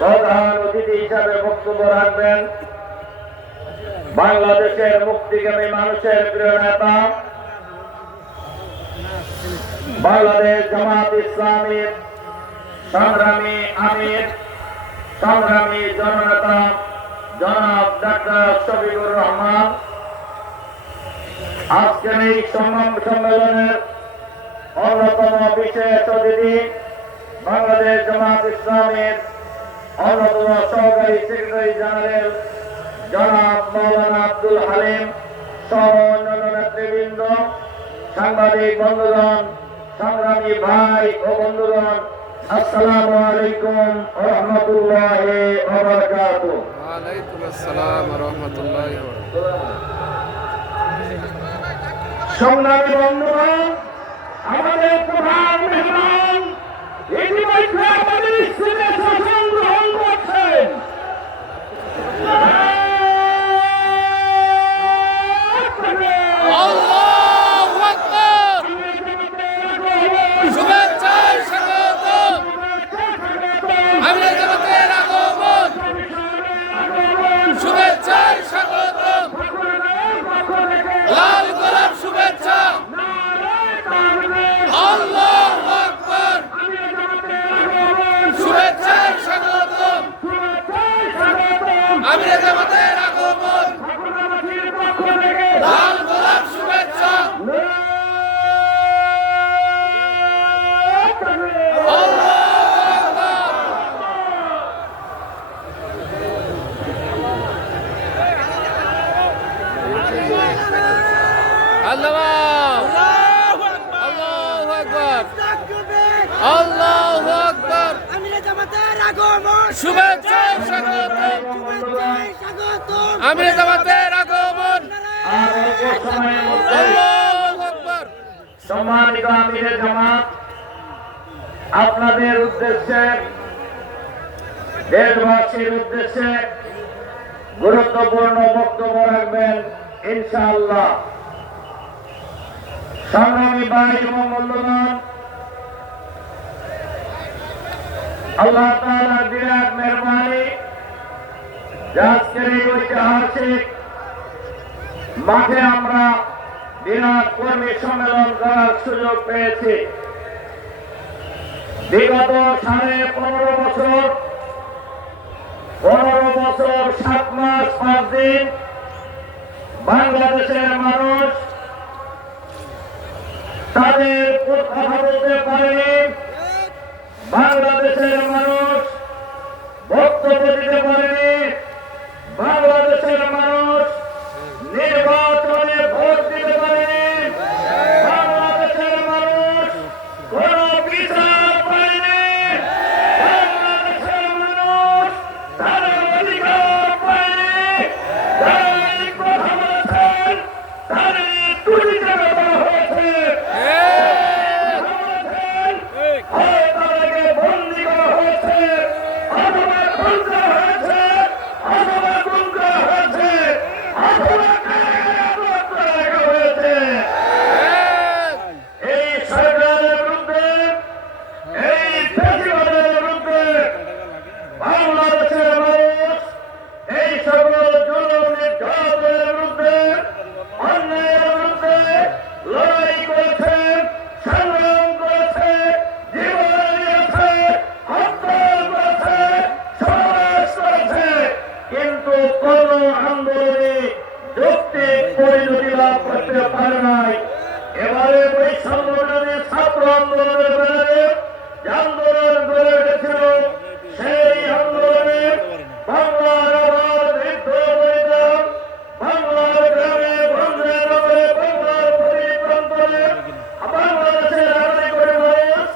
প্রধান অতিথি হিসাবে বক্তব্য রাখবেন বাংলাদেশের মুক্তিকামী মানুষের প্রিয় নেতা বাংলাদেশ জামাত ইসলামীর সংগ্রামী আমির সংগ্রামী জননেতা জনাব ডাক্তার শফিকুর রহমান। আজকের এই সম্মেলনের অন্যতম বিশেষ অতিথি বাংলাদেশ জামাত ইসলামীর অন্যতম সহকারী সেক্রেটারি জেনারেল জনাব মাওলানা আব্দুল হালিম সহ অন্যান্য নেতৃবৃন্দ, সাংবাদিক বন্ধুগণ, সংগ্রামী ভাই ও বন্ধুগণ, আসসালামু আলাইকুম ওয়া রাহমাতুল্লাহি ওয়া বারাকাতুহু। ওয়া আলাইকুম আসসালাম ওয়া রাহমাতুল্লাহি ওয়া বারাকাতুহু। সংগ্রামী বন্ধুগণ, আমাদের প্রধান মেহমান ইতিমধ্যে আমাদের স্ক্রিনে শাসন গ্রহণ করছেন। আল্লাহু আকবার। শুভেচ্ছায় স্বাগতম। আমিরে জামাতের আগমন। শুভেচ্ছায় স্বাগতম। লাল গোলাপ শুভেচ্ছা। আল্লাহু আকবার। শুভেচ্ছায় স্বাগতম। আমিরে জামাতের আগমন। লাল গোলাপ শুভেচ্ছা। আল্লাহু আকবার। আমিরে জামাতের আগমন। শুভেচ্ছায় স্বাগতম। আমিরে জামাতের আগমন। আল্লাহু আকবার। সম্মানিত আমিরে জামাত, আপনাদের উদ্দেশ্যে, দেশবাসীর উদ্দেশ্যে গুরুত্বপূর্ণ বক্তব্য রাখবেন ইনশাআল্লাহ। সংগ্রামী ভাই এবং বন্ধুগণ, আল্লাহ তাআলার বিরাট মেহরবানি, আজকের এই ঐতিহাসিক মাঠে আমরা বিরাট কর্মী সম্মেলন করার সুযোগ পেয়েছি। বিগত 15.5 বছর 7 মাস 5 দিন বাংলাদেশের মানুষ তাদের কথা বলতে পারেনি, বাংলাদেশের মানুষ বক্তব্য দিতে পারেনি, বাংলাদেশের মানুষ নির্বাচনে ভোট দিতে পারেনি, বাংলাদেশের মানুষ কোন বিচার পায়নি, বাংলাদেশের মানুষ তাদের অধিকার পায়নি। তারা এই কথা বলেছেন, তাদের টুটিতে বলা হয়েছে, তাদেরকে বন্দী করা হয়েছে, অথবা খুন করা হয়েছে, অথবা গুম করা হয়েছে, অথবা কারাগারে আটক করে রাখা হয়েছে। এই সরকারের বিরুদ্ধে, এই ফ্যাসিবাদের বিরুদ্ধে বাংলাদেশের মানুষ এই সকল জুলুম নির্যাতনের বিরুদ্ধে, অন্যায়ের বিরুদ্ধে লড়াই করেছে, সংগ্রাম করেছে, জীবন দিয়েছে, হত্যা করেছে, সমাবেশ করেছে, কিন্তু কোন আন্দোলনে যৌক্তিক পরিণতি লাভ করতে পারে নাই। এবারে বৈষম্য বিরোধী ছাত্র আন্দোলনের ব্যানারে যে আন্দোলন গড়ে উঠেছিল, সেই আন্দোলনে বাংলার আবার বিদ্রোহ বলিদান, বাংলার গ্রামে গঞ্জে নগরে, বাংলার প্রতি প্রান্তরে বাংলাদেশের আড়াই কোটি মানুষ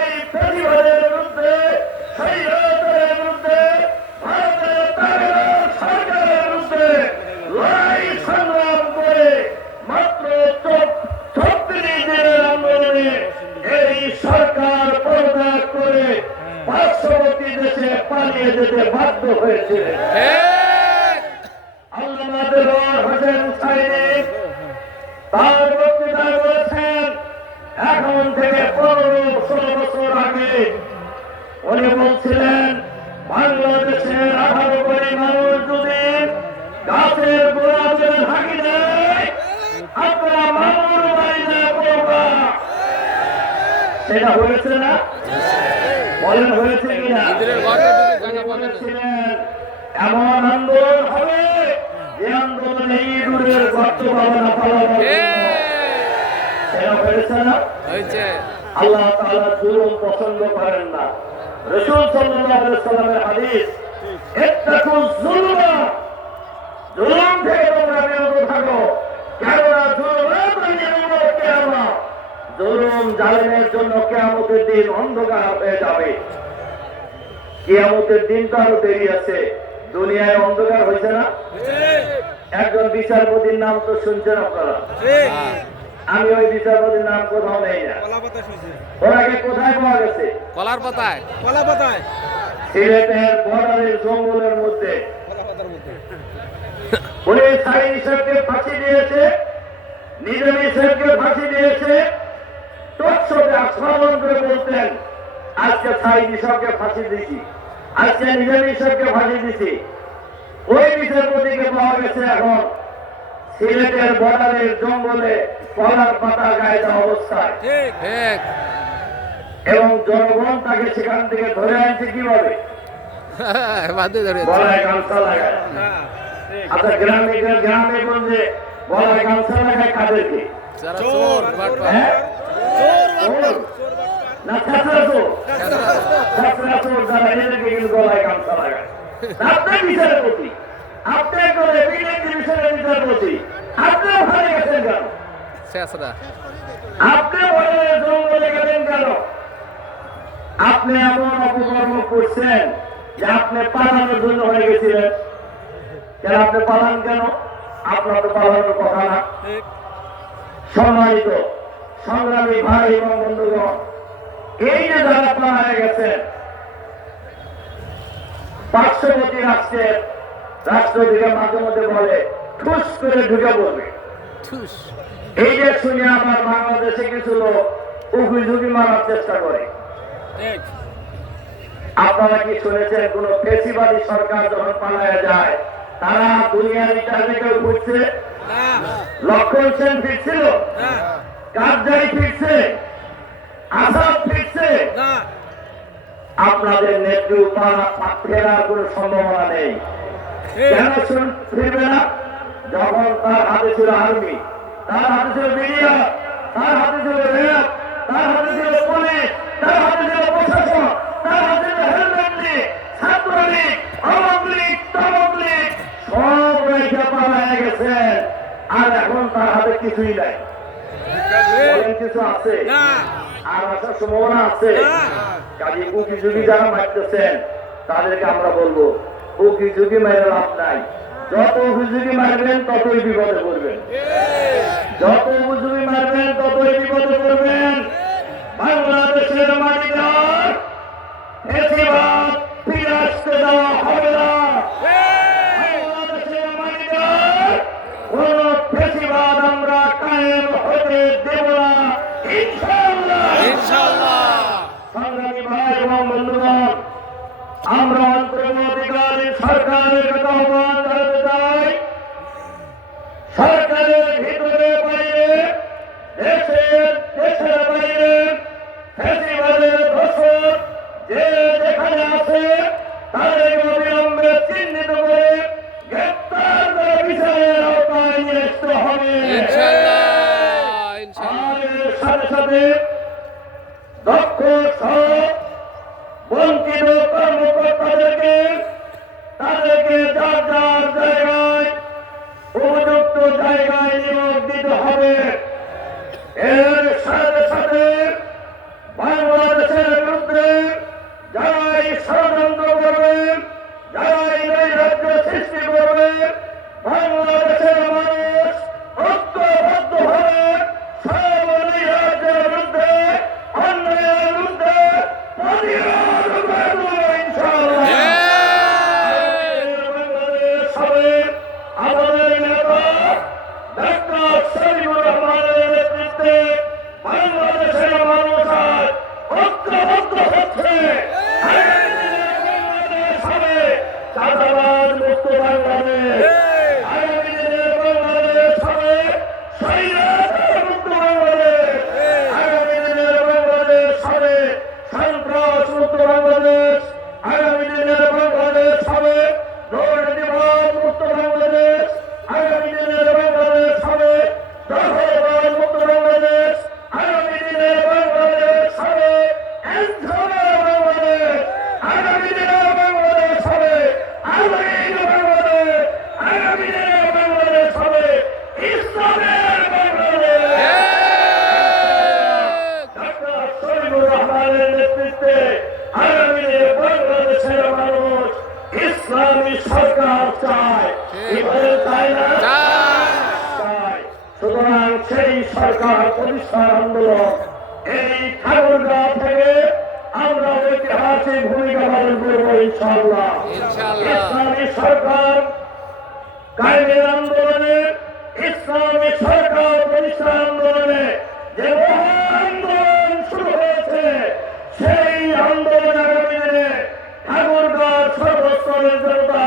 এই ফ্যাসিবাদের বিরুদ্ধে, স্বৈরাচারের বিরুদ্ধে, ভারতের তাবেদার সরকারের বিরুদ্ধে লড়াই সংগ্রাম করে মাত্র 36 দিনের আন্দোলনে এই সরকার পদত্যাগ করে পার্শ্ববর্তী দেশে পালিয়ে যেতে বাধ্য হয়েছে। আল্লামা দেলোয়ার হোসেন সাইদি তার বক্তৃতায় বলেছেন, এখন থেকে 15-16 বছর আগে উনি বলছিলেন বাংলাদেশের 18 কোটি মানুষ যদি গাছের গোড়া চলে থাকি দেয় আপনারা মামুর বাড়িতে পড়বা। সেটা হয়েছে না? বলেন হয়েছে কিনা? বলেছিলেন এমন আন্দোলন হবে যে আন্দোলনে ইঁদুরের গর্ত পাবে না ফলাফল। সেটা হয়েছে না? হয়েছে। আল্লাহ তাআলা জুলুম পছন্দ করেন না। রাসূল সাল্লাল্লাহু আলাইহি সাল্লামের হাদিস, ইত্তাকুজ যুলমা, জুলুম থেকে তোমরা বিরত থাকো, কেননা জুলুমাতুন ইয়াউমাল কিয়ামা, জুলুম জালেমের জন্য কিয়ামতের দিন অন্ধকার হয়ে যাবে। কিয়ামতের দিন তো আরো দেরি আছে, দুনিয়ায় অন্ধকার হয়েছে না? একজন বিচারপতির নাম তো শুনছেন আপনারা। আমি ওই বিচারপতির নাম কোথাও নেই না। ওনাকে কোথায় পাওয়া গেছে? কলার পাতায়। সিলেটের বর্ডারের জঙ্গলের মধ্যে। উনি সাইদ সাহেবকে ফাঁসি দিয়েছে, নিজামী সাহেবকে ফাঁসি দিয়েছে। টকশোতে আস্ফালন করে বলতেন আজকে সাইদ সাহেবকে ফাঁসি দিয়েছি, আজকে নিজামী সাহেবকে ফাঁসি দিয়েছি। ওই বিচারপতিকে পাওয়া গেছে এখন সিলেটের বর্ডারের জঙ্গলে কলার পাতা গায়ে দেওয়া অবস্থায়, ঠিক। এবং জনগণ তাকে সেখান থেকে ধরে আনছে কিভাবে? বাদে ধরে। গলায় গামছা লাগায়। আচ্ছা, গ্রামে গঞ্জে গলায় গামছা লাগায় কাদেরকে? যারা চোর, বাটপার। হ্যাঁ? চোর? না ছাত্রা চোর? ছাত্রা চোর যারা এদেরকে কিন্তু গলায় গামছা লাগায়। আপনি বিচারপতি, আপনি করে বিলেন ডিভিশনের বিচারপতি, আপনি ওখানে গেছেন কেন? শেষরা। আপনি বলে জঙ্গলে গেলেন কেন? আপনি এমন অপকর্ম করছেন যে আপনি পালানোর জন্য হয়ে গেছিলেন। কেন আপনি পালান কেন? আপনার তো পালানোর কথা না। সম্মানিত সংগ্রামী ভাই এবং বন্ধুগণ, এই যে যারা পালায় গেছেন, পার্শ্ববর্তী রাষ্ট্রের রাষ্ট্রপতিকে মাঝে মধ্যে বলে ঠুস করে ঢুকে পড়বে। ঠুস। এই যে শুনে আমার বাংলাদেশে কিছু লোক উকি ঝুঁকি মারার চেষ্টা করে। আপনারা কি শুনেছেন কোন ফেসিবাদী সরকার যখন পালায় যায় তারা দুনিয়ার ইতিহাসে কেউ ঘুরছে? লক্ষণ সেন ফিরছিল? কারজাই ফিরছে? আসাদ ফিরছে? আপনাদের নেত্রী ফেরার কোন সম্ভাবনা নেই। কেন ফিরবে না? যখন তার হাতে ছিল আর্মি, তার হাতে ছিল মিডিয়া, তার হাতে ছিল র্যাব, তার হাতে ছিল পুলিশ, তার হাতে ছিল প্রশাসন, তার হাতে ছিল হেলমেট, ছাত্রলীগ, আওয়ামী লীগ, তাওয়ামী লীগ, সব রেখে পালায় গেছেন। আর এখন তার হাতে কিছুই নাই। বলেন কিছু আছে? আর আসার সম্ভাবনা আছে? কাজে উকি ঝুঁকি যারা মারতেছেন তাদেরকে আমরা বলবো উকি ঝুঁকি মেরে লাভ নাই। যত উকি ঝুঁকি মারবেন ততই বিপদে পড়বেন, যত উকি ঝুঁকি মারবেন ততই বিপদে পড়বেন। বাংলাদেশের মাটিতে আর ফেসিবাদ ফিরে আসতে দেওয়া হবে না। বাংলাদেশের মাটিতে আর কোন ফেসিবাদ আমরা কায়েম হতে দেব না, ইনশাআল্লাহ। সংগ্রামী ভাই এবং বন্ধুগণ, আমরা অন্তর্বর্তীকালীন সরকারের কথা আহ্বান জানাতে চাই, সরকারের ভিতরে বাইরে, দেশের বাইরে ফ্যাসিবাদের দোষর যে যেখানে আছে তাদেরকে অবিলম্বে চিহ্নিত করে গ্রেপ্তার করে বিচারের আওতায় নিয়ে আসতে হবে। আর এর সাথে সাথে দক্ষ সৎ বঞ্চিত কর্মকর্তাদেরকে তাদেরকে যার যার জায়গায় উপযুক্ত জায়গায় নিয়োগ দিতে হবে। এর সাথে সাথে বাংলাদেশের বিরুদ্ধে যারা এই ষড়যন্ত্র করবে, যারা এই নৈরাজ্য সৃষ্টি করবে, বাংলাদেশের মানুষ ঐক্যবদ্ধভাবে সব নৈরাজ্যের বিরুদ্ধে, অন্যায়ের বিরুদ্ধে প্রতিরোধ করবে ইনশাআল্লাহ। বাংলাদেশ হবে আমাদের নেতা ডক্টর শরীফুর রহমানের নেতৃত্বে বাংলাদেশের মানুষ আজ ঐক্যবদ্ধ হচ্ছে। সরকার প্রতিষ্ঠার আন্দোলন, এই ঠাকুরগাঁও থেকে আমরা ঐতিহাসিক ভূমিকা পালন করবো ইনশাআল্লাহ। ইনশাআল্লাহ। ইসলামী সরকার কায়েমের আন্দোলনে, ইসলামী সরকার প্রতিষ্ঠা আন্দোলনে যে আন্দোলন শুরু হয়েছে, সেই আন্দোলন আগামী দিনে ঠাকুরগাঁও সর্বস্তরের জনতা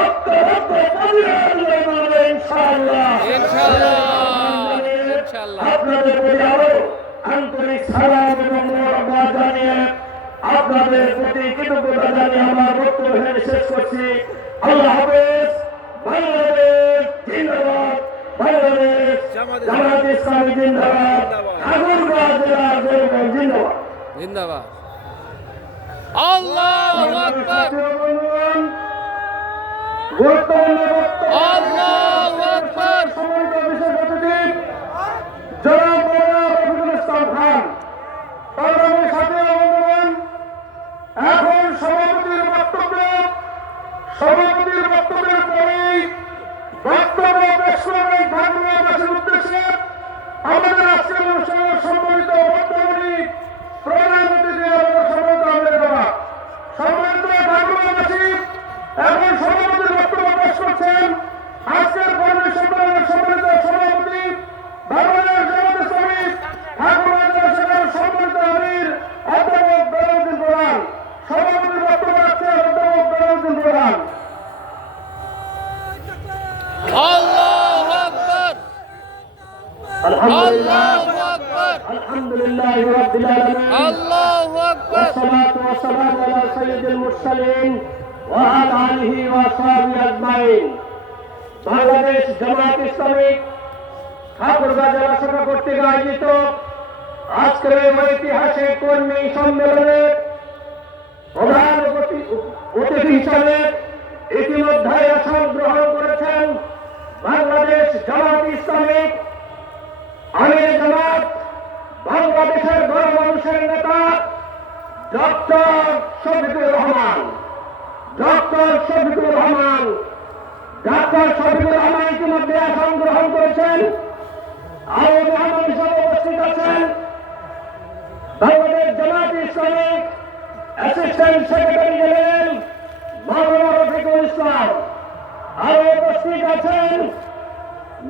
ঐক্যবদ্ধ প্রতিরোধ করবে ইনশাআল্লাহ। ইনশাআল্লাহ। আপনাদের প্রতি আরো আন্তরিক সালাম এবং মোবারকবাদ জানিয়ে আপনাদের প্রতি কৃতজ্ঞতা জানিয়ে আমার বক্তব্য এখানে শেষ করছি। আল্লাহ হাফেজ। বাংলাদেশ জিন্দাবাদ, বাংলাদেশ জামাত ইসলামী জিন্দাবাদ, ঠাকুরগাঁও জেলার জনগণ জিন্দাবাদ। জিন্দাবাদ। আল্লাহু আকবার। গুরুত্বপূর্ণ বক্তব্য আল্লাহু আকবার। সম্মানিত বিশেষ অতিথি জনাব মৌলানা রফিকুল ইসলাম খান, সংগ্রামী সাথী ও বন্ধুগণ, এখন সভাপতির বক্তব্যের পরেই বক্তব্য পেশ করবেন ঠাকুরগাঁওবাসীর উদ্দেশ্যে আমাদের আজকের অনুষ্ঠানের সম্মানিত বক্তব্যী প্রধান অতিথি আমাদের সম্মানিত আহমেদ বাবা। সম্মানিত ঠাকুরগাঁওবাসী, এখন সভাপতির বক্তব্য পেশ করছেন আজকের কর্মী সম্মেলনের সম্মানিত সভাপতি বাংলাদেশ জামাত ইসলামী ঠাকুরগাঁও জেলা শাখার সম্মানিত আমির অধ্যাপক বেলাউদ্দিন প্রধান। সভাপতির বক্তব্য রাখছেন অধ্যাপক বেলাউদ্দিন প্রধান। আল্লাহু আকবার। আল্লাহু আকবার। আলহামদুলিল্লাহ রাব্বিল আলামিন। আল্লাহু আকবার। والصلاة والسلام على سيد المرسلين وعلى آله وصحبه أجمعين। বাংলাদেশ জামাত ইসলামী ঠাকুরগাঁও জেলা শাখা কর্তৃক আয়োজিত আজকের এই ঐতিহাসিক কর্মী সম্মেলনে প্রধান অতিথি হিসাবে ইতিমধ্যে আসন গ্রহণ করেছেন বাংলাদেশ জামাত ইসলামী আমির জামাত, বাংলাদেশের গণমানুষের নেতা ডক্টর শফিকুর রহমান। ডক্টর শফিকুর রহমান ইতিমধ্যে আসন গ্রহণ করেছেন। আরো মেহমান হিসাবে উপস্থিত আছেন Bangladesh Jamaat Islami assistant secretary general মাওলানা রফিকুল ইসলাম। আরো উপস্থিত আছেন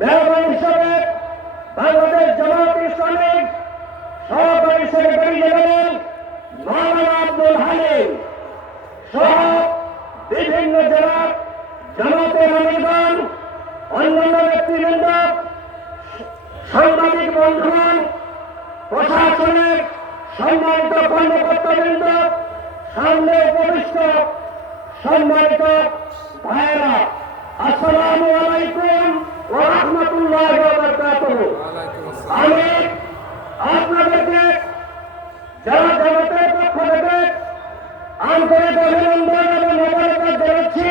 মেহমান হিসাবে বাংলাদেশ জামাত ইসলামী সহকারী সেক্রেটারি জেনারেল মাওলানা আব্দুল হালিম সহ বিভিন্ন জেলার জামাতের আমিরগণ, অন্যান্য ব্যক্তিবৃন্দ, সাংবাদিক বন্ধুগণ, প্রশাসনের সম্মানিত কর্মকর্তাবৃন্দ, সামনে উপবিষ্ট সম্মানিত ভাইয়েরা, আসসালামু আলাইকুম ওয়া রাহমাতুল্লাহি ওয়া বারাকাতুহু। আমি আপনাদেরকে যারা জামাতের পক্ষ থেকে আন্তরিক অভিনন্দন এবং মোবারকবাদ জানাচ্ছি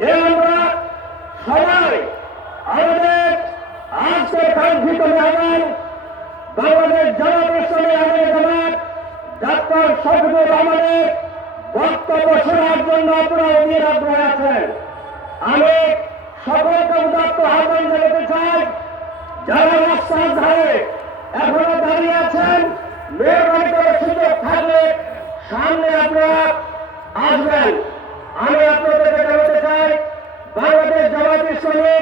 যে আমরা সবাই আমাদের আজকের কাঙ্ক্ষিত মেহমান বাংলাদেশ জামাত ইসলামী আমির জামাত ডাক্তার শফিকুর রহমানের বক্তব্য শোনার জন্য আপনারা অধীর আগ্রহে আছেন। আমি সকলকে উদাত্ত আহ্বান জানাতে চাই, যারা রাস্তার ধারে এখনো দাঁড়িয়ে আছেন, মেহরবানি করে সুযোগ থাকলে সামনে আপনারা আসবেন। আমি আপনাদেরকে জানাতে চাই, বাংলাদেশ জামাত ইসলামী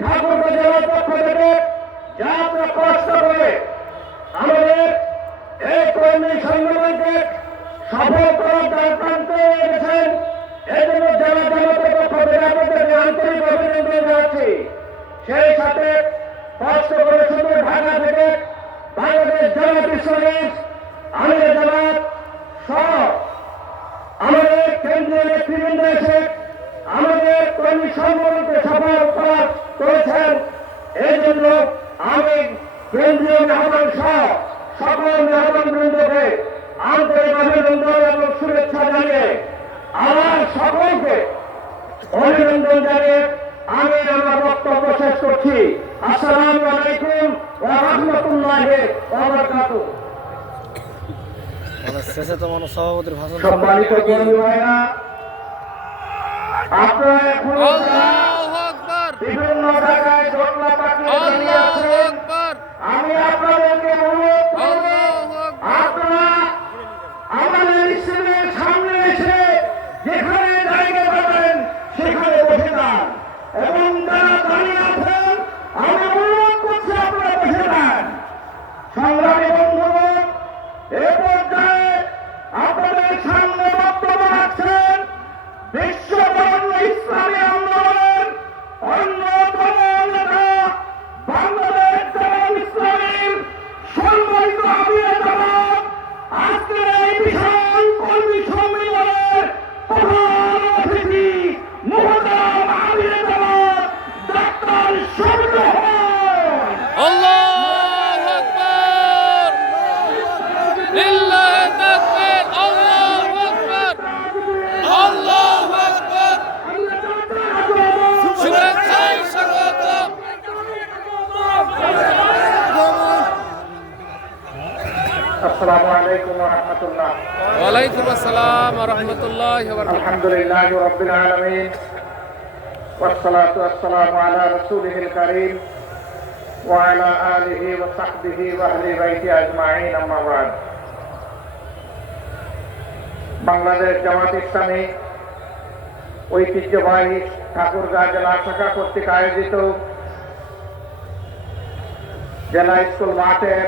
ঠাকুরগাঁও জেলার পক্ষ থেকে যা আপনারা কষ্ট করে আমাদের এই কর্মী সম্মেলনকে সফল করার দ্বারপ্রান্তে গেছেন, এই জন্য জেলা জামাতের পক্ষ থেকে আপনাদেরকে আন্তরিক অভিনন্দন জানাচ্ছি। সেই সাথে কষ্ট করে শুধু ঢাকা থেকে বাংলাদেশ জামাত ইসলামী আমির জামাত সহ আমাদের কেন্দ্রীয় নেতৃবৃন্দ এসে আমাদের কর্মী সম্মেলনকে সফল করেছেন। এই জন্য আমি কেন্দ্রীয় মেহমান সহ সকল মেহমান বৃন্দকে আন্তরিক অভিনন্দন এবং শুভেচ্ছা জানিয়ে আমার সকলকে অভিনন্দন জানিয়ে আমি আমার বক্তব্য শেষ করছি। আসসালামু আলাইকুম ওয়া রাহমাতুল্লাহি ওয়া বারাকাতুহু। সম্মানিত কর্মী ভাইরা, আপনারা এখন আল্লাহু আকবার। বিভিন্ন জায়গায় ঘটনা পাঠিয়ে আল্লাহু আকবার। আমি আপনাদেরকে অনুরোধ করব, আল্লাহু আকবার আপনারা আমাদের স্টেজের সামনে এসে যেখানে জায়গা পাবেন সেখানে বসে যান, এবং যারা দাঁড়িয়ে আছেন আমি অনুরোধ করছি আপনারা বসে যান। সংগ্রামী বন্ধুগণ, এ পর্যায়ে আপনাদের সামনে বক্তব্য রাখছেন বিশ্ববরণ্য ইসলামী আন্দোলনের অন্যতম নেতা, বাংলাদেশ জামাত ইসলামীর সম্মানিত আমির জামাত, আজকের এই বিশাল কর্মী সম্মেলনের প্রধান অতিথি মুহতারাম আমির জামাত ডাক্তার শফিকুর রহমান। আল্লাহু আকবার লিল্লাহি তাকবীর আল্লাহু আকবার আল্লাহু আকবার শুভেচ্ছায় স্বাগতম আসসালামু আলাইকুম ওয়া রাহমাতুল্লাহ। ওয়ালাইকুম আসসালাম ওয়া রাহমাতুল্লাহি ওয়া বারাকাতুহু আলহামদুলিল্লাহি রাব্বিল আলামিন ওয়াসসালাতু ওয়াসসালামু আলা রাসূলিহিল কারীম ওয়া আলা আলিহি ওয়া সাহবিহি ওয়া আহলি বাইতি আজমাইন, আম্মা বা'দ। বাংলাদেশ জামাত ইসলামী ঐতিহ্যবাহী ঠাকুরগাঁ জেলা শাখা কর্তৃক আয়োজিত জেলা স্কুল মাঠের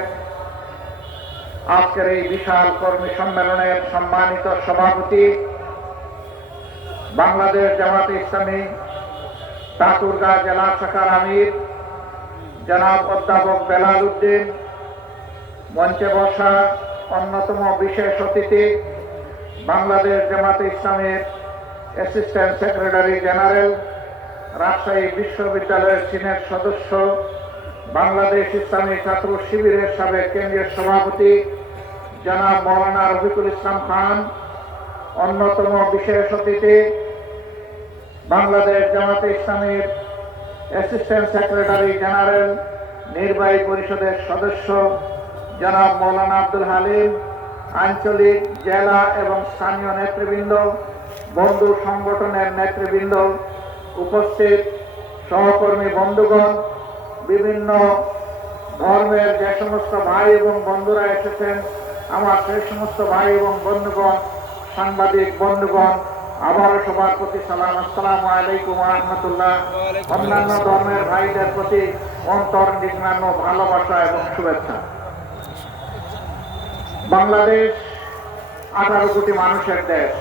আজকের এই বিশাল কর্মী সম্মেলনের সম্মানিত সভাপতি, বাংলাদেশ জামাত ইসলামী ঠাকুরগাঁ জেলা শাখার আমির জনাব অধ্যাপক বেলাল উদ্দিন, মঞ্চে বসা অন্যতম বিশেষ অতিথি বাংলাদেশ জামাত ইসলামের অ্যাসিস্ট্যান্ট সেক্রেটারি জেনারেল, রাজশাহী বিশ্ববিদ্যালয়ের সিনেট সদস্য, বাংলাদেশ ইসলামী ছাত্র শিবিরের সাবেক কেন্দ্রীয় সভাপতি জনাব মৌলানা রফিকুল ইসলাম খান, অন্যতম বিশেষ অতিথি বাংলাদেশ জামাতে ইসলামীর অ্যাসিস্ট্যান্ট সেক্রেটারি জেনারেল, নির্বাহী পরিষদের সদস্য জনাব মৌলানা আব্দুল হালিম, আঞ্চলিক, জেলা এবং স্থানীয় নেতৃবৃন্দ, বন্ধু সংগঠনের নেতৃবৃন্দ, উপস্থিত সহকর্মী বন্ধুগণ, বিভিন্ন ধর্মের যে সমস্ত ভাই এবং বন্ধুরা এসেছেন, আমার সেই সমস্ত ভাই এবং বন্ধুগণ, সাংবাদিক বন্ধুগণ, আবারও সবার প্রতি সালাম, আসসালামু আলাইকুম ওয়া রাহমাতুল্লাহ। অন্যান্য ধর্মের ভাইদের প্রতি অন্তর্নিগ্নানো ভালোবাসা এবং শুভেচ্ছা। বাংলাদেশ 18 কোটি মানুষের দেশ,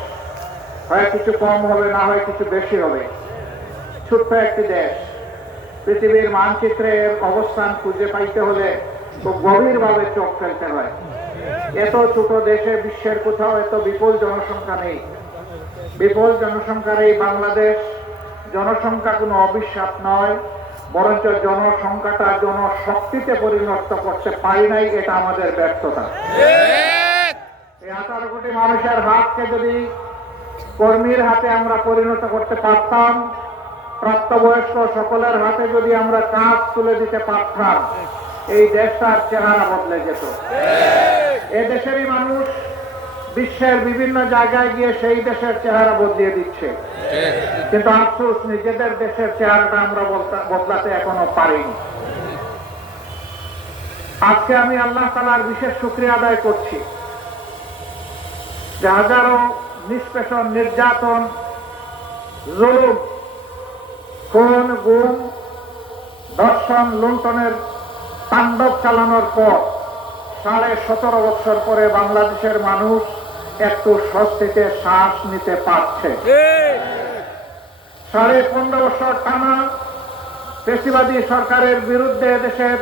হয় কিছু কম হবে, না হয় কিছু বেশি হবে। ছোট্ট একটি দেশ, পৃথিবীর মানচিত্রের অবস্থান খুঁজে পাইতে হলে খুব গভীরভাবে চোখ ফেলতে হয়। এত ছোট দেশে বিশ্বের কোথাও এত বিপুল জনসংখ্যা নেই। বিপুল জনসংখ্যার এই বাংলাদেশ, জনসংখ্যা কোনো অভিশাপ নয়, বরঞ্চ জনসংখ্যাটা জনশক্তিতে পরিণত করতে পারি নাই, এটা আমাদের ব্যর্থতা। এই 18 কোটি মানুষের হাতকে যদি কর্মীর হাতে আমরা পরিণত করতে পারতাম, প্রাপ্তবয়স্ক সকলের হাতে যদি আমরা কাজ তুলে দিতে পারতাম, এই দেশটার চেহারা বদলে যেত। এ দেশেরই মানুষ বিশ্বের বিভিন্ন জায়গায় গিয়ে সেই দেশের চেহারা বদলিয়ে দিচ্ছে, কিন্তু আফসোস নিজেদের দেশের চেহারাটা আমরা বদলাতে এখনো পারিনি। আজকে আমি আল্লাহ তাআলার বিশেষ শুকরিয়া আদায় করছি যে হাজারো নিষ্পেষণ, নির্যাতন, জুলুম, খুন, গুম, ধর্ষণ, লুণ্ঠনের তাণ্ডব চালানোর পর 17.5 বছর পরে বাংলাদেশের মানুষ একটু স্বস্তিতে শ্বাস নিতে পারছে। 15.5 বছর টানা পেশিবাদী সরকারের বিরুদ্ধে দেশের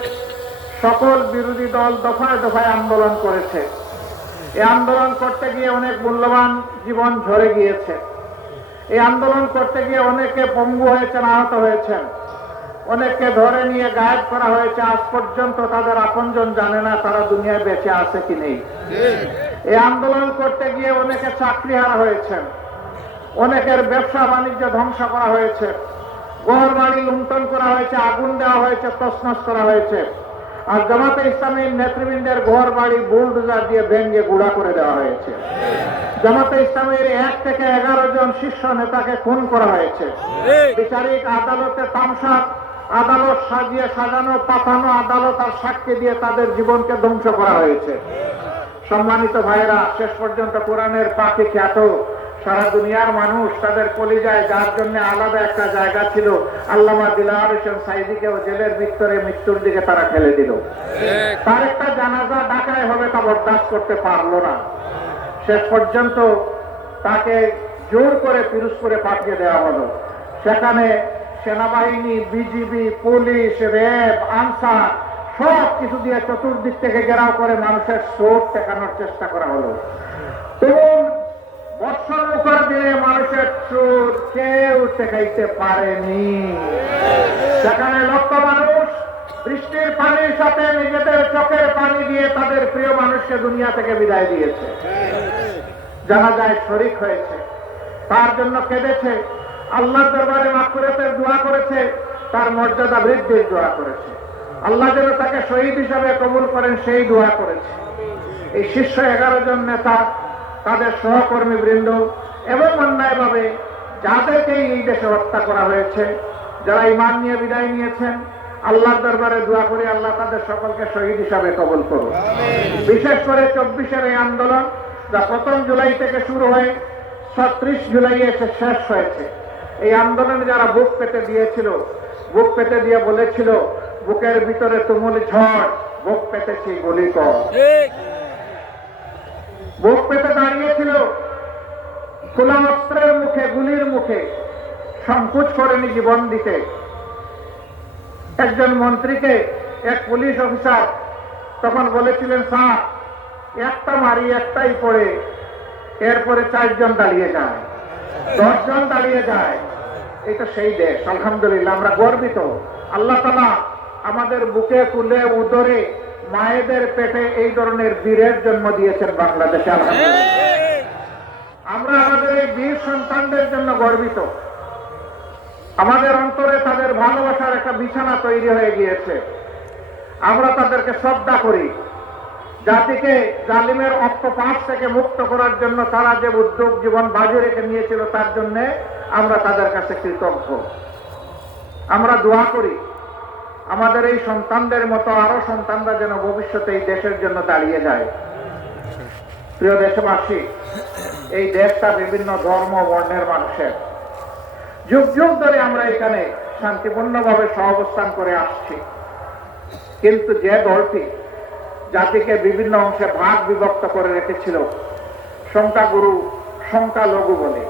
সকল বিরোধী দল দফায় দফায় আন্দোলন করেছে। এই আন্দোলন করতে গিয়ে অনেক মূল্যবান জীবন ঝরে গিয়েছে। এই আন্দোলন করতে গিয়ে অনেকে পঙ্গু হয়েছেন, আহত হয়েছেন, অনেককে ধরে নিয়ে গায়েব করা হয়েছে। আজ পর্যন্ত তাদের আপনজন জানে না তারা দুনিয়ায় বেঁচে আছে কি নেই। এই আন্দোলন করতে গিয়ে অনেকে চাকরি হারা হয়েছেন, অনেকের ব্যবসা বাণিজ্য ধ্বংস করা হয়েছে, ঘর বাড়ি লুণ্ঠন করা হয়েছে, আগুন দেওয়া হয়েছে, তছনছ করা হয়েছে। আর জামাতে ইসলামীর নেতৃবৃন্দের ঘর বাড়ি বুলডোজার দিয়ে ভেঙে গুঁড়া করে দেওয়া হয়েছে। জামাতে ইসলামীর 1 থেকে 11 জন শীর্ষ নেতাকে খুন করা হয়েছে। বিচারিক আদালতে তামসা আদালত সাজিয়ে সাজানো পাঠানো আদালত আর সাক্ষী দিয়ে তাদের জীবনকে ধ্বংস করা হয়েছে। সম্মানিত ভাইরা, শেষ পর্যন্ত কোরআনের পাখি খ্যাত সারা দুনিয়ার মানুষ তাদের কলিজায় যার জন্য আলাদা একটা জায়গা ছিল, আল্লামা দিলওয়ার হোসেন সাঈদীকেও জেলের ভিতরে মৃত্যুর দিকে তারা ঠেলে দিল। তার একটা জানাজা ঢাকায় হবে তা বরদাস্ত করতে পারলো না। শেষ পর্যন্ত তাকে জোর করে পিরোজপুরে পাঠিয়ে দেওয়া হলো। সেখানে সেনাবাহিনী, বিজিবি, পুলিশ, র্যাব, আনসার সব কিছু দিয়ে চতুর্দিক থেকে ঘেরাও করে মানুষের স্রোত ঠেকানোর চেষ্টা করা হলো। তরুণ বর্ষণমুখর দিনে মানুষের স্রোত কেউ ঠেকাইতে পারেনি। সেখানে লক্ষ মানুষ বৃষ্টির পানির সাথে নিজেদের চোখের পানি দিয়ে তাদের প্রিয় মানুষকে দুনিয়া থেকে বিদায় দিয়েছে। জানাজায় শরীক হয়েছে, তার জন্য কেঁদেছে, আল্লাহর দরবারে মাগফিরাতের দোয়া করেছে, তার মর্যাদা বৃদ্ধির দোয়া করেছে। আল্লাহ যেন তাকে শহীদ হিসাবে কবুল করেন সেই দোয়া করেছে। এই শীর্ষ 11 জন নেতা, তাদের সহকর্মী বৃন্দ এবং অন্যায়ভাবে যাদেরকে এই দেশে হত্যা করা হয়েছে, যারা ঈমান নিয়ে বিদায় নিয়েছেন, আল্লাহর দরবারে দোয়া করি আল্লাহ তাদের সকলকে শহীদ হিসাবে কবুল করুন। বিশেষ করে 24-এর এই আন্দোলন যা 1 জুলাই থেকে শুরু হয়ে 36 জুলাই এসে শেষ হয়েছে, এই আন্দোলনে যারা বুক পেতে দিয়েছিল, বুক পেতে দিয়ে বলেছিল বুকের ভিতরে তুমুল ঝড়, বুক পেতেছি গুলি কর, বুক পেতে দাঁড়িয়েছিল খোলা অস্ত্রের মুখে, গুলির মুখে, সংকোচ করেনি জীবন দিতে। একজন মন্ত্রীকে এক পুলিশ অফিসার তখন বলেছিলেন, স্যার একটা মারি একটাই পড়ে, এরপরে 4 জন দাঁড়িয়ে যায়, 10 জন দাঁড়িয়ে যায়। এটা সেই দেশ। আলহামদুলিল্লাহ, আমরা গর্বিত। আল্লাহ তাআলা আমাদের বুকে, কুলে, উদরে, মায়েদের পেটে এই ধরনের বীরের জন্ম দিয়েছেন বাংলাদেশে। আলহামদুলিল্লাহ, আমরা আমাদের এই বীর সন্তানদের জন্য গর্বিত। আমাদের অন্তরে তাদের ভালোবাসার একটা বিছানা তৈরি হয়ে গিয়েছে। আমরা তাদেরকে শ্রদ্ধা করি। জাতিকে জালিমের অক্টোপাস থেকে মুক্ত করার জন্য তারা যে উদ্যোগ জীবন বাজি রেখে নিয়েছিল, তার জন্য আমরা তাদের কাছে কৃতজ্ঞ। আমরা দোয়া করি আমাদের এই সন্তানদের মতো আরো সন্তানরা যেন ভবিষ্যতে এই দেশের জন্য দাঁড়িয়ে যায়। প্রিয় দেশবাসী, এই দেশটা বিভিন্ন ধর্ম বর্ণের মানুষের। যুগ যুগ ধরে আমরা এখানে শান্তিপূর্ণভাবে সহাবস্থান করে আসছি, কিন্তু যে দলটি জাতিকে বিভিন্ন অংশে ভাগ বিভক্ত করে রেখেছিল, সংখ্যাগুরু সংখ্যালঘু বলে,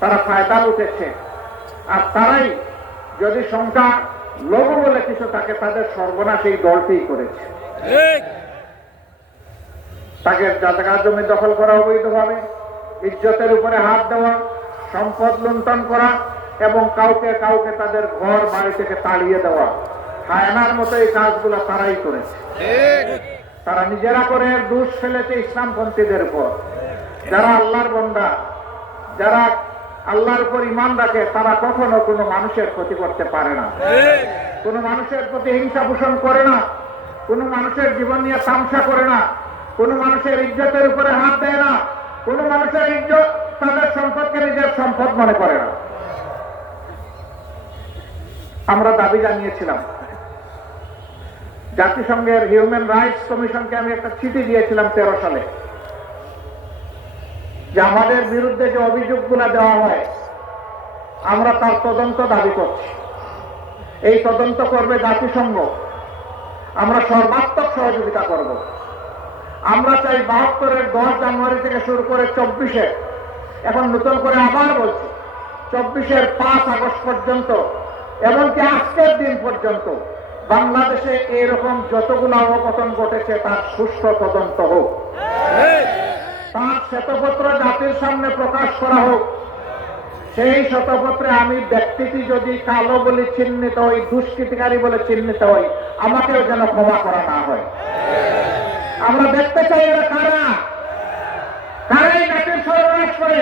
তারা ফায়দা উঠেছে। আর তারাই যদি সংখ্যা লঘু বলে কিছু থাকে, তাদের সর্বনাশ এই দলটিই করেছে। তাকে জায়গা জমি দখল করা অবৈধভাবে, ইজ্জতের উপরে হাত দেওয়া, সম্পদ লুণ্ঠন করা এবং কাউকে কাউকে তাদের ঘর বাড়ি থেকে তাড়িয়ে দেওয়া, হায়নার মতো এই কাজগুলো তারাই করেছে। তারা নিজেরা করে দোষ ফেলেছে ইসলামপন্থীদের উপর। যারা আল্লাহর বান্দা, যারা আল্লাহর উপর ঈমান রাখে, তারা কখনো কোনো মানুষের ক্ষতি করতে পারে না, কোনো মানুষের প্রতি হিংসা পোষণ করে না, কোনো মানুষের জীবন নিয়ে তামসা করে না, কোনো মানুষের ইজ্জতের উপরে হাত দেয় না, কোনো মানুষের ইজ্জত, তাদের সম্পদকে নিজের সম্পদ মনে করে না। আমরা দাবি জানিয়েছিলাম, জাতিসংঘের হিউম্যান রাইটস কমিশনকে আমি একটা চিঠি দিয়েছিলাম 13 সালে, যে আমাদের বিরুদ্ধে যে অভিযোগগুলো দেওয়া হয়, আমরা তার তদন্ত দাবি করছি। এই তদন্ত করবে জাতিসংঘ, আমরা সর্বাত্মক সহযোগিতা করব। আমরা চাই 72-এর 10 জানুয়ারি থেকে শুরু করে 24-এ, এখন নতুন করে আবার বলছি, 24-এর 5 আগস্ট পর্যন্ত, এমনকি আজকের দিন পর্যন্ত বাংলাদেশে এরকম যতগুলো অঘটন ঘটেছে তার সুষ্ঠু তদন্ত হোক, তার শ্বেতপত্র জাতির সামনে প্রকাশ করা হোক। সেই শ্বেতপত্রে আমি ব্যক্তিটি যদি কালো বলে চিহ্নিত হই, দুষ্কৃতিকারী বলে চিহ্নিত হই, আমাকেও যেন ক্ষমা করা না হয়। আমরা দেখতে চাই এরা কারা, কারাই জাতির সর্বনাশ করে,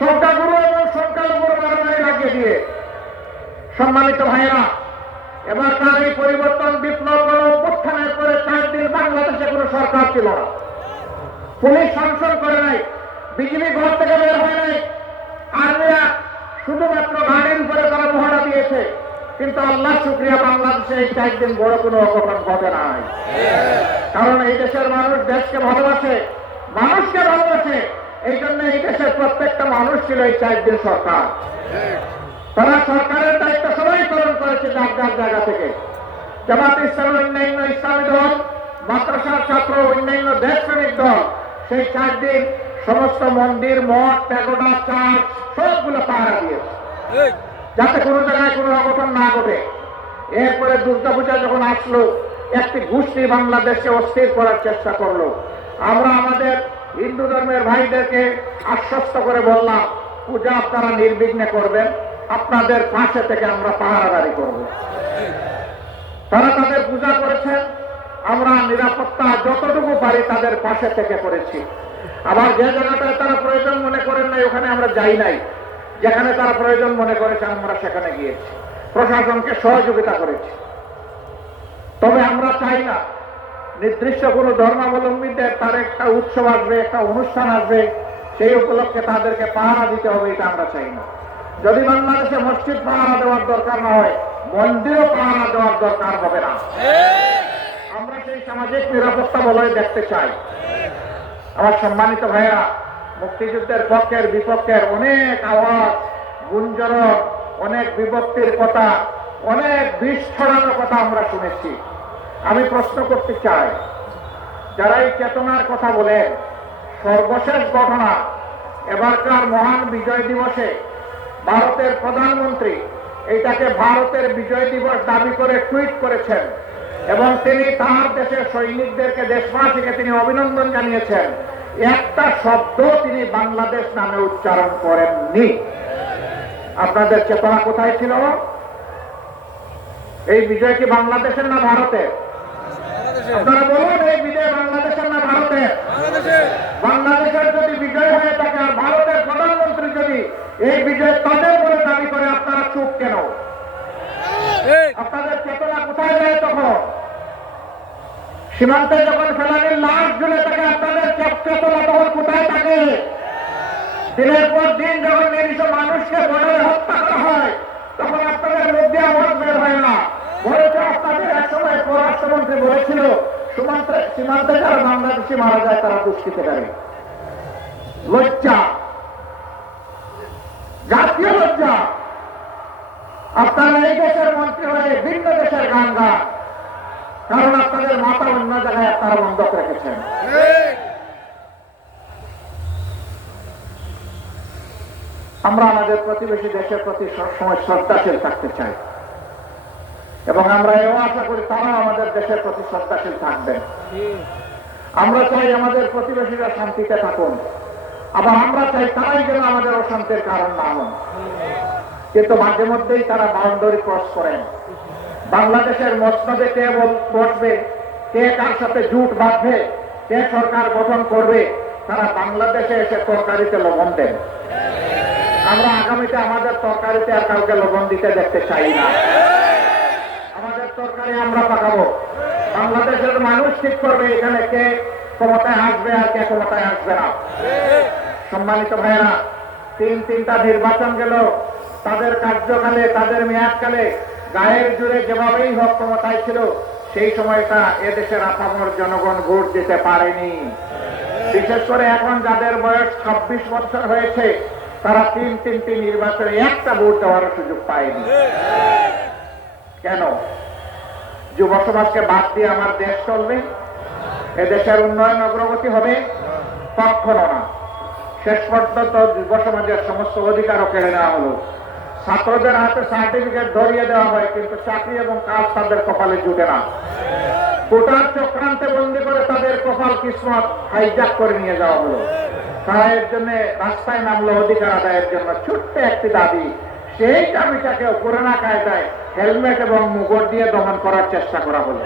সংখ্যাগুরু এবং সংখ্যালঘুর মারামারি লাগিয়ে দিয়ে। সম্মানিত ভাইয়েরা, এবারকার এই পরিবর্তন বিপ্লব অভ্যুত্থানের পরে 4 দিন বাংলাদেশে কোনো সরকার ছিল না, পুলিশ শাসন করে নাই, বিজেপি ঘর থেকে বের হয় নাই, আর্মিরা শুধুমাত্র গাড়ির উপরে তারা মহড়া দিয়েছে, কিন্তু আল্লাহ শুকরিয়া, বাংলাদেশে এই 4 দিন বড় কোনো অঘটন ঘটে নাই। কারণ এই দেশের মানুষ দেশকে ভালোবাসে, মানুষকে ভালোবাসে। এই জন্য এই দেশের প্রত্যেকটা মানুষ ছিল এই 4 দিন সরকার। তারা সরকারের দায়িত্ব সবাই পালন করেছে যার যার জায়গা থেকে। জামাত ইসলাম, অন্যান্য ইসলামী দল, মাদ্রাসার ছাত্র, অন্যান্য দেশপ্রেমিক দল সেই 4 দিন সমস্ত মন্দির, মঠ, প্যাগোডা, চার্চ সবগুলো পাহারা দিয়েছে যাতে কোনো জায়গায় কোনো অঘটন না ঘটে। এরপরে দুর্গাপূজা যখন আসলো, একটি গোষ্ঠী বাংলাদেশকে অস্থির করার চেষ্টা করলো। আমরা আমাদের হিন্দু ধর্মের ভাইদেরকে আশ্বস্ত করে বললাম, পূজা আপনারা নির্বিঘ্নে করবেন, আপনাদের পাশে থেকে আমরা পাহারাদারি করব। তারা তাদের পূজা করেছেন, আমরা নিরাপত্তা যতটুকু পারি তাদের পাশে থেকে করেছি। আবার যে জায়গাটায় তারা প্রয়োজন মনে করেন নাই ওখানে আমরা যাই নাই, যেখানে তারা প্রয়োজন মনে করেছে আমরা সেখানে গিয়েছি, প্রশাসনকে সহযোগিতা করেছি। তবে আমরা চাই না নির্দিষ্ট কোনো ধর্মাবলম্বীদের তার একটা উৎসব আসবে, একটা অনুষ্ঠান আসবে, সেই উপলক্ষে তাদেরকে পাহারা দিতে হবে, এটা আমরা চাই না। যদি বাংলাদেশে মসজিদ পাহারা দেওয়ার দরকার না হয়, মন্দিরও পাহারা দেওয়ার দরকার হবে না। আমরা সেই সামাজিক নিরাপত্তা বলয় দেখতে চাই। আমার সম্মানিত ভাইয়েরা, মুক্তিযুদ্ধের পক্ষের বিপক্ষের অনেক আওয়াজ, গুঞ্জন, অনেক বিভক্তির কথা, অনেক বিষ ছড়ানোর কথা আমরা শুনেছি। আমি প্রশ্ন করতে চাই, যারা এই চেতনার কথা বলেন, সর্বশেষ ঘটনা এবারকার মহান বিজয় দিবসে ভারতের প্রধানমন্ত্রী এইটাকে ভারতের বিজয় দিবস দাবি করে টুইট করেছেন এবং তিনি তার দেশের সৈনিকদেরকে, দেশবাসীকে তিনি অভিনন্দন জানিয়েছেন। একটা শব্দ তিনি বাংলাদেশ নামে উচ্চারণ করেননি। আপনাদের চেতনা কোথায় ছিল? এই বিজয় কি বাংলাদেশের না ভারতের? আপনারা বলুন, এই বিজয় বাংলাদেশের না ভারতের? বাংলাদেশের যদি বিজয় হয়ে থাকে আর ভারতের প্রধানমন্ত্রী যদি এই বিজয় তাদের বলে দাবি করে, আপনারা চুপ কেন? আপনাদের চেতনা কোথায় যায় তখন? সীমান্তে যখন ফেলানির লাশ ঝুলে থাকে, আপনাদের চেতনা তখন কোথায় থাকে? দিনের পর দিন যখন নিরীহ মানুষকে বর্ডারে হত্যা করা হয়, তখন আপনাদের মুখ দিয়ে আওয়াজ বের হয় না। বলেছে আপনাদের একসময় পররাষ্ট্রমন্ত্রী বলেছিল, সীমান্তে যারা বাংলাদেশি মারা যায় তারা দুষ্কৃতকারী। লজ্জা, জাতীয় লজ্জা। আপনারা এই দেশের মন্ত্রী হয়ে ভিন্ন দেশের গান গান, কারণ আপনাদের মাথা অন্য জায়গায় আপনারা বন্ধক রেখেছেন। আমরা আমাদের প্রতিবেশী দেশের প্রতি সবসময় শ্রদ্ধাশীল থাকতে চাই এবং আমরা এও আশা করি তারাও আমাদের দেশের প্রতি শ্রদ্ধাশীল থাকবেন। আমরা চাই আমাদের প্রতিবেশীরা শান্তিতে থাকুন, আবার আমরা চাই তারাই যেন আমাদের অশান্তির কারণ না হন। কিন্তু মাঝে মধ্যেই তারা বাউন্ডারি ক্রস করেন। বাংলাদেশের মসনদে কে বসবে, কে কার সাথে জুট বাঁধবে, কে সরকার গঠন করবে, তারা বাংলাদেশে এসে তরকারিতে লবণ দেন। আমরা আগামীতে আমাদের তরকারিতে আর কাউকে লবণ দিতে দেখতে চাই না। আমাদের তরকারি আমরা পাকাবো। বাংলাদেশের মানুষ ঠিক করবে এখানে কে ক্ষমতায় আসবে আর কে ক্ষমতায় আসবে না। সম্মানিত ভাইয়েরা, তিনটা নির্বাচন গেল, তাদের কার্যকালে, তাদের মেয়াদকালে গায়ের জুড়ে যেভাবেই হোক ক্ষমতায় ছিল, সেই সময়টা এদেশের আপামর জনগণ ভোট দিতে পারেনি। বিশেষ করে এখন যাদের বয়স 26 বছর হয়েছে, তারা তিনটি নির্বাচনে একটা ভোট দেওয়ার সুযোগ পায়নি। কেন? যুব সমাজকে বাদ দিয়ে আমার দেশ চলবে? এদেশের উন্নয়ন অগ্রগতি হবে? কখনো না। শেষ পর্যন্ত যুব সমাজের সমস্ত অধিকারও কেড়ে নেওয়া হলো। ছাত্রদের হাতে সার্টিফিকেট ধরিয়ে দেওয়া হয়, কিন্তু চাকরি এবং কাজ তাদের কপালে জুটে না। কোটার চক্রান্তে বন্দি করে তাদের কপাল কিসমত হাইজ্যাক করে নিয়ে যাওয়া হলো। তারা এর জন্য রাস্তায় নামলো অধিকার আদায়ের জন্য। ছোট্ট একটি দাবি, সেই দাবিটাকে পুরোনা কায়দায় হেলমেট এবং মুগর দিয়ে দমন করার চেষ্টা করা হলো।